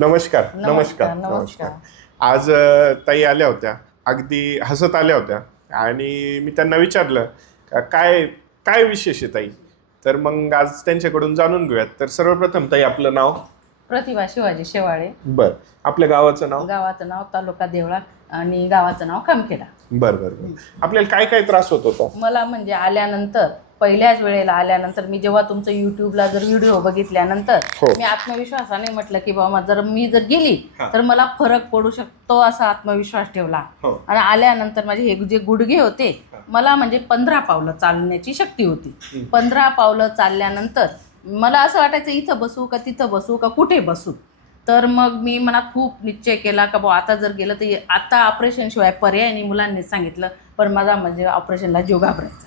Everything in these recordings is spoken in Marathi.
नमस्कार. नमस्कार. नमस्कार. नमस्कार. आज ताई आल्या होत्या, अगदी हसत आल्या होत्या आणि मी त्यांना विचारलं काय काय विशेष आहे ताई. तर मग आज त्यांच्याकडून जाणून घेऊयात. तर सर्वप्रथम ताई आपलं नाव. प्रतिभा शिवाजी शेवाळे. बर. आपल्या गावाचं नाव. गावाचं नाव तालुका देवळा आणि गावाचं नाव खामखेडा. बर बर बर. आपल्याला काय काय त्रास होत होता? मला म्हणजे आल्यानंतर पहिल्याच वेळेला आल्यानंतर मी जेव्हा तुमचं युट्यूबला जर व्हिडिओ बघितल्यानंतर हो. मी आत्मविश्वासाने म्हटलं की बाबा जर मी जर गेली हा. तर मला फरक पडू शकतो असा आत्मविश्वास ठेवला. हो. आणि आल्यानंतर माझे हे जे गुडघे होते मला म्हणजे 15 पावलं चालण्याची शक्ती होती. 15 पावलं चालल्यानंतर मला असं वाटायचं इथं बसू का तिथं बसू का कुठे बसू. तर मग मी मनात खूप निश्चय केला का बुवा आता जर गेलं तर आता ऑपरेशनशिवाय पर्याय नाही. मुलांनी सांगितलं पण माझा म्हणजे ऑपरेशनला जीव घाबरायचा.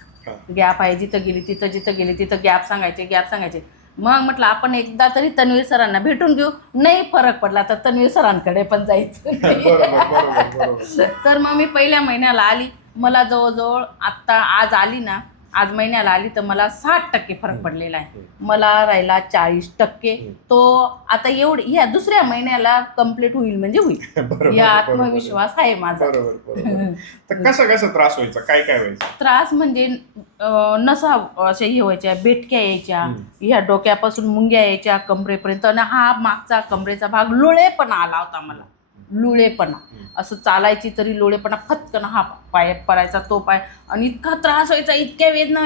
गॅप आहे जिथं गेली जिथं गेली तिथं गॅप सांगायचे. मग म्हटलं आपण एकदा तरी तन्वीर सरांना भेटून घेऊ. नाही फरक पडला तर तन्वीर सरांकडे पण जायचं. तर मग मी पहिल्या महिन्याला आली. मला जवळजवळ आत्ता आज महिन्याला आली तर मला 60% फरक पडलेला आहे. मला राहिला 40%. तो आता ह्या दुसऱ्या महिन्याला कंप्लीट होईल म्हणजे होईल या आत्मविश्वास आहे माझा. तर कसा त्रास व्हायचा, काय काय व्हायचं? त्रास म्हणजे नसा अशा हे व्हायच्या, बेटक्या यायच्या, ह्या डोक्यापासून मुंग्या यायच्या कमरेपर्यंत. आणि हा मागचा कमरेचा भाग लोळेपणा आला होता मला. लुळेपणा असं चालायची तरी लोळेपणा, फटकन हा पाय पडायचा तो पाय. आणि इतका त्रास व्हायचा, इतक्या वेदना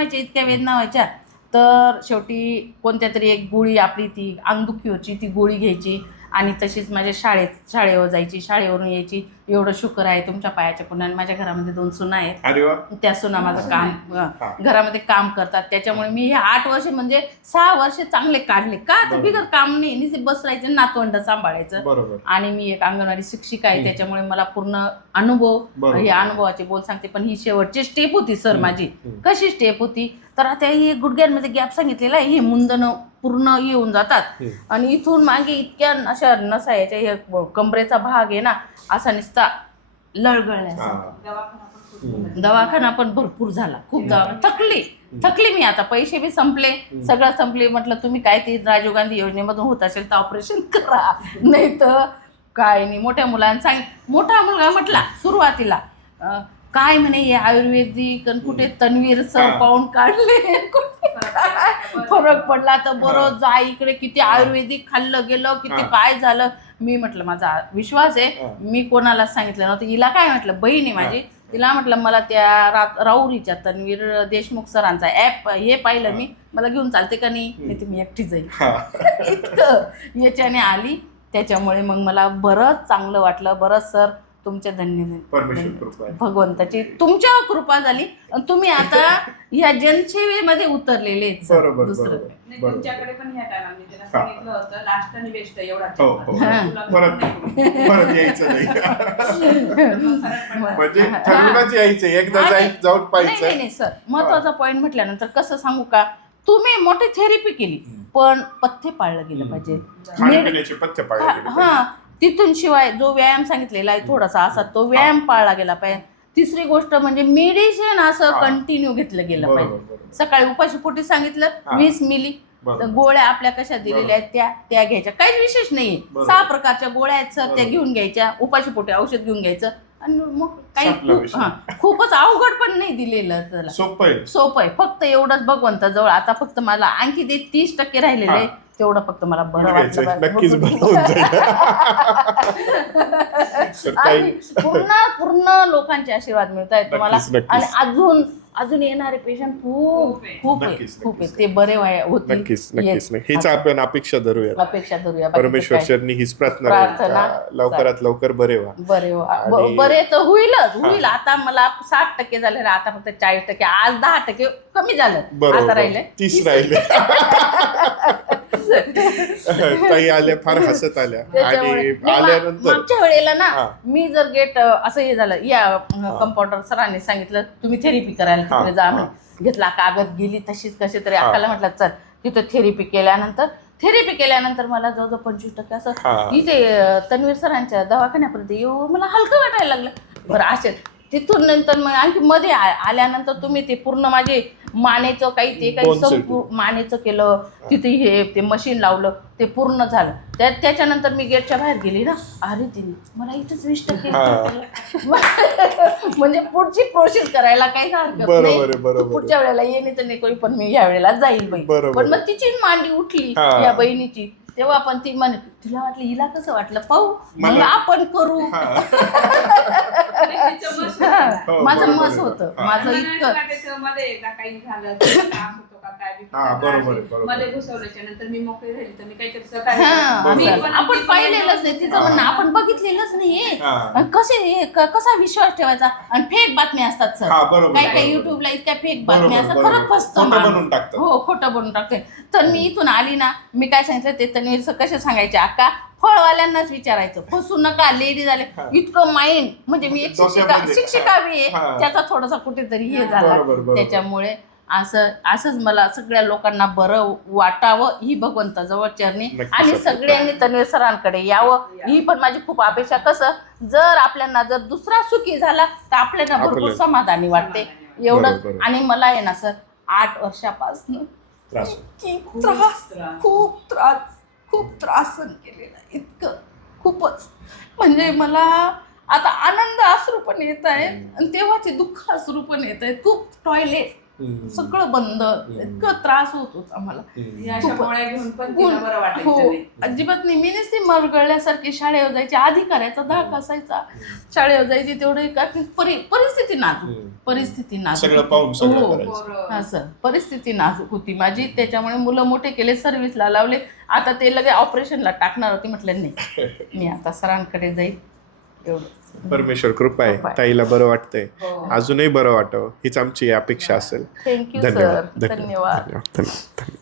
व्हायच्या. तर शेवटी कोणत्या तरी एक गोळी आपली ती अंगदुखी होती ती गोळी घ्यायची आणि तशीच माझ्या शाळेवर जायची. शाळेवरून यायची. एवढं शुक्र आहे तुमच्या पायाच्या पुण्याने माझ्या घरामध्ये 2 सुना आहेत. अरे वा. त्या सुना माझं काम घरामध्ये काम करतात. त्याच्यामुळे मी हे 8 वर्ष म्हणजे 6 वर्ष चांगले काढले. का तर बिगर काम नाही नुसते बसरायचं, नातवंड सांभाळायचं. बरोबर. आणि मी एक अंगणवाडी शिक्षिका आहे त्याच्यामुळे मला पूर्ण अनुभव, हे अनुभवाचे बोल सांगते. पण ही शेवटची स्टेप होती सर माझी. कशी स्टेप होती तर आता हे गुडघ्यांमध्ये गॅप सांगितलेला आहे. हे मुंदनं पूर्ण येऊन जातात आणि इथून मागे इतक्या अशा नसा याच्या हे कमरेचा भाग आहे ना असा नुसता लळगळण्याचा. दवाखाना पण भरपूर झाला. खूप थकली मी. आता पैसे बी संपले, सगळं संपले. म्हटलं तुम्ही काय ते राजीव गांधी योजनेमधून होत असेल तर ऑपरेशन करा, नाही तर काय नाही. मोठ्या मोठा मुलगा म्हटला सुरुवातीला काय म्हणे हे आयुर्वेदिक कुठे तन्वीर सर पाहून काढले, फरक पडला तर बरं जा इकडे. किती आयुर्वेदिक खाल्लं गेलं, किती काय झालं. मी म्हटलं माझा विश्वास आहे, मी कोणाला सांगितलं नव्हतं. हिला काय म्हटलं, बहीण आहे माझी, तिला म्हटलं मला त्या राऊरीच्या तन्वीर देशमुख सरांचा ॲप हे पाहिलं मी, मला घेऊन चालते का नाही तुम्ही एकटी जाईल. इतकं याच्याने आली. त्याच्यामुळे मग मला बरंच चांगलं वाटलं. बरंच सर तुमच्या भगवंताची तुमच्या कृपा झाली. तुम्ही आता या जनसेवेमध्ये उतरलेले दुसरं तुमच्याकडे पण ह्या टायमाने त्याला सांगितलं होतं लास्ट आणि बेस्ट एवढा परत यायचं नाही. म्हणजे ठरवूनच यायचं, एकदा जाऊन पाहिजे. नाही सर, महत्वाचा पॉईंट म्हटल्यानंतर कसं सांगू का, तुम्ही मोठी थेरपी केली पण पथ्य पाळलं गेलं पाहिजे. हा, तिथून शिवाय जो व्यायाम सांगितलेला आहे थोडासा असा तो व्यायाम पाळला गेला पाहिजे. तिसरी गोष्ट म्हणजे मेडिसिन असं कंटिन्यू घेतलं गेलं पाहिजे. सकाळी उपाशीपोटी सांगितलं 20 मिली गोळ्या आपल्या कशा दिलेल्या आहेत त्या घ्यायच्या. काहीच विशेष नाहीये. 6 प्रकारच्या गोळ्या आहेत सर, त्या घेऊन घ्यायच्या. उपाशीपोटी औषध घेऊन घ्यायचं आणि मग काही खूपच अवघड पण नाही दिलेलं. त्याला सोपं आहे. फक्त एवढंच भगवंताजवळ आता फक्त मला आणखी ते 30% राहिलेले आहे. तेवढं फक्त मला बरं वाटलं. नक्कीच पूर्ण लोकांचे आशीर्वाद मिळत आहेत तुम्हाला. आणि अजून येणारे पेशंट खूप आहेत. ते बरे होतील. नक्कीच. हीच आपण अपेक्षा धरूया. परमेश्वर चरणी हीच प्रार्थना, लवकरात लवकर बरे व्हा. बरे तर होईल. आता मला 60% झाले, आता फक्त 40%. आज 10% कमी झालं, आता राहिले 30 राहिले. ताई आल्या, फार हसत आल्या. आणि आल्यानंतर मागच्या वेळेला ना मी जर गेट असं हे झालं, या कंपाऊंडर सरांनी सांगितलं तुम्ही थेरपी करायला तिकडे जा. घेतला कागद, गेली तशीच कशी तरी. अक्काला म्हटलं चल तिथं थेरपी केल्यानंतर मला जवळजवळ 25% असं इथे तन्वीर सरांच्या दवाखान्यापर्यंत येऊ मला हलकं वाटायला लागलं. बरं असेल. तिथून नंतर मग आणखी मध्ये आल्यानंतर तुम्ही ते पूर्ण माझे मानेचं काही ते काही Bone संपूर्ण मानेचं केलं, तिथे हे ते मशीन लावलं, ते पूर्ण झालं. त्याच्यानंतर मी गेटच्या बाहेर गेली ना, अरे तिने मला इथंच 20% म्हणजे पुढची प्रोसेस करायला काही हरकत बरोबर नाही. आहे, बरोबर तू पुढच्या वेळेला ये नाही तर नाही कोणी, पण मी या वेळेला जाईल बाई. बरोबर पण मग तिची मांडी उठली या बहिणीची, तेव्हा पण ती म्हणे तिला वाटलं हिला कसं वाटलं पाहू, मग आपण करू. तिचं मस्त होतं. हो, माझं बरोबर मस आहे. होतं, हा. माझं मला इतकं नाही वाटायचं मध्ये एकदा काही झालं त्रास होतो का काय बी हा, बरोबर आहे, बरोबर. मध्ये घुसवल्याच्या नंतर मी मोकळी झाली तर मी काहीतरी हा, स्वतः मी असं. पण आपण ती पाहिलेलंच नाही तिचं म्हणणं, आपण बघितलेलंच नाहीये. हा. आणि कसा विश्वास ठेवायचा. आणि फेक बातम्या असतात सर, हा, बरोबर, काही काही बरोबर. युट्यूबला इतक्या फेक बरोबर, बातम्या असतात, बरोबर. खरंच फसतं खोटं माणूस. बनवून टाकतात. हो, खोटं बनवून टाकते. तर मी इथून आली ना, मी काय सांगितलं ते तन्वीर सर कसे सांगायचे, अक्का फळवाल्यांनाच विचारायचं, फसू नका, लेडीज आले. इतकं माइंड म्हणजे मी एक डोक्यामध्ये. शिक्षिका बी आहे, हा. त्याचा थोडासा कुठेतरी हे बरोबर, झाला. बरोबर. त्याच्यामुळे असंच मला सगळ्या लोकांना बरं वाटावं ही भगवंताजवळ चरणी. नक्कीच, आणि नक्कीच. सगळ्यांनी तन्वीर सरांकडे यावं ही पण माझी खूप अपेक्षा. कसं जर आपल्याला जर दुसरा सुखी झाला तर आपल्याला भरपूर आपल्याला- समाधानी वाटते बरोबर, एवढं. बरोबर. आणि मला आहे ना सर 8 वर्षापासून त्रास. खूप त्रास सहन केलेला, इतकं खूपच. म्हणजे मला आता आनंद अश्रू पण येत आहे आणि तेव्हाचे दुःख अश्रू पण येत आहेत. खूप टॉयलेट सगळं बंद, इतकं त्रास होत होता मला. अशा गोळ्या घेऊन पण तिला बरं वाटायचं हो, नाही. अजिबात नाही. मी नसते मरगळल्यासारखी शाळेवर जायची, अधिकाऱ्याचा धाक असायचा. शाळेवर जायची तेवढे का की परिस्थिती नाजूक सगळं पाहून सगळं हो. करायचं. पोरं. हा सर, परिस्थिती नाजूक होती माझी. त्याच्यामुळे मुलं मोठे केले, सर्व्हिसला लावले. आता ते लगे ऑपरेशनला टाकणार होती, म्हटलं नाही मी आता सरांकडे जाईल. एवढं परमेश्वर कृपा आहे, कृपा आहे. ताईला बरं वाटतंय, हो. अजूनही बरं वाटावं हीच आमची अपेक्षा असेल. थँक्यू धन्यवाद सर, धन्यवाद. धन्यवाद.